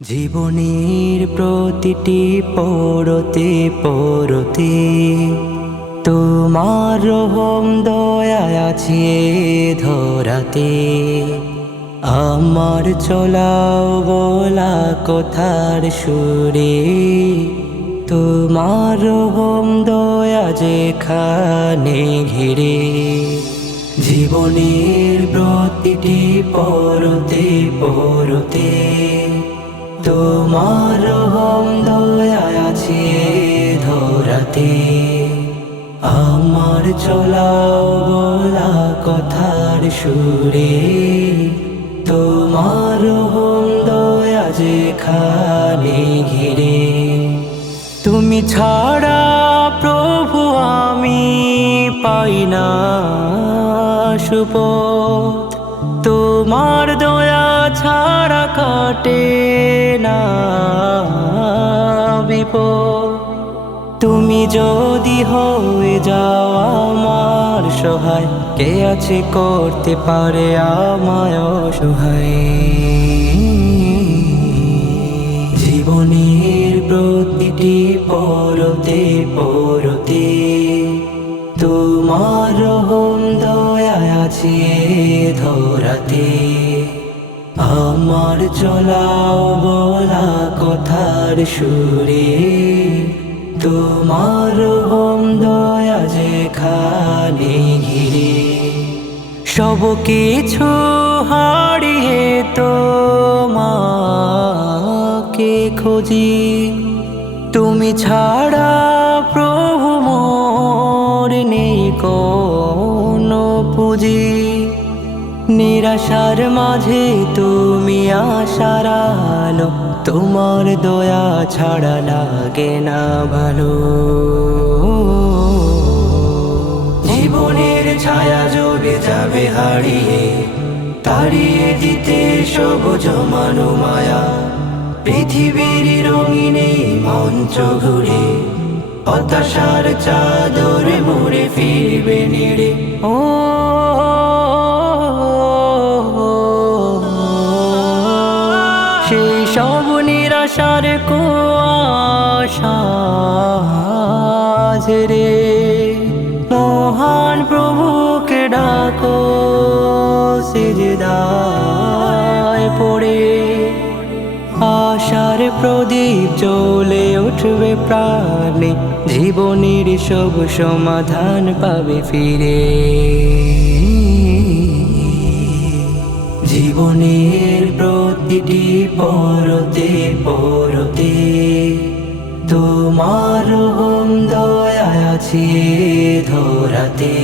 জীবনের প্রতিটি পরতে পরতে তোমার রহম, দয়া আছে ধরাতে। আমার চলাও বলা কথার সুরে তোমার রহম, দয়া যেখানে ঘিরে। জীবনের প্রতিটি পরতে পরতে তোমার রহম দয়া আছে ধরাতে। আমার চলাও বলা কথার সুরে, তোমার রহম দয়া যেখানে ঘিরে। তুমি ছাড়া প্রভু আমি পাই না সুপ তোমার দয়া ছাড়া কাটে না বিপদ। তুমি যদি হয়ে যাও আমার সহায়, কে আছে করতে পারে আমায় সহায় জীবনের প্রতিটি পরতে পরতে তোমার রহম দয়া আছে ধরাতে। আমার চলাও বলা কথার সুরে, তোমার রহম দয়া যেখানে ঘিরে, সব কিছু হারিয়ে তোমাকে খুঁজি। তুমি ছাড়া নিরাশার মাঝে তুমি আশার আলো, তোমার দয়া ছাড়া লাগে না ভালো। জীবনের ছায়া জবে যাবে হারিয়ে, তাড়িয়ে দিতে সব জমানো মায়া। পৃথিবীর রঙিনে মঞ্চ ঘুরে হতাশার চাদরে মুড়ে ফিরবে নেড়ে। ও সেই সব নিরাশার কুয়াশা রে মহান প্রভুকে ডাকো, সিজদায় পড়ে। আশার প্রদীপ জ্বলে উঠবে প্রাণে, জীবনের সব সমাধান পাবে ফিরে। জীবনের প্রতিটি পরতে পরতে। তোমার রহম দয়া আছে ধরাতে।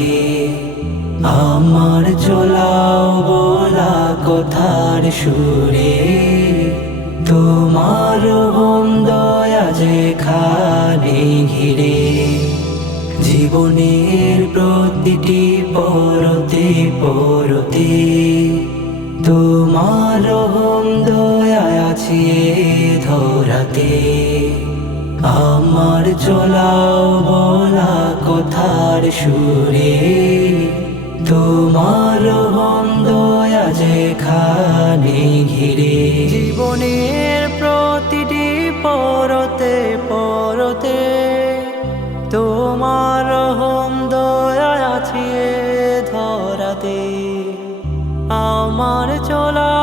আমার চলাও বলা কথার সুরে। তোমার রহম দয়া যেখানে ঘিরে। জীবনের প্রতিটি পরতে পরতে। তোমার রহম দয়া আছে ধরাতে। আমার চলাও বলা কথার সুরে। তোমার রহম দয়া যেখানে ঘিরে। জীবনের প্রতিটি পরতে পরতে আমার চলাও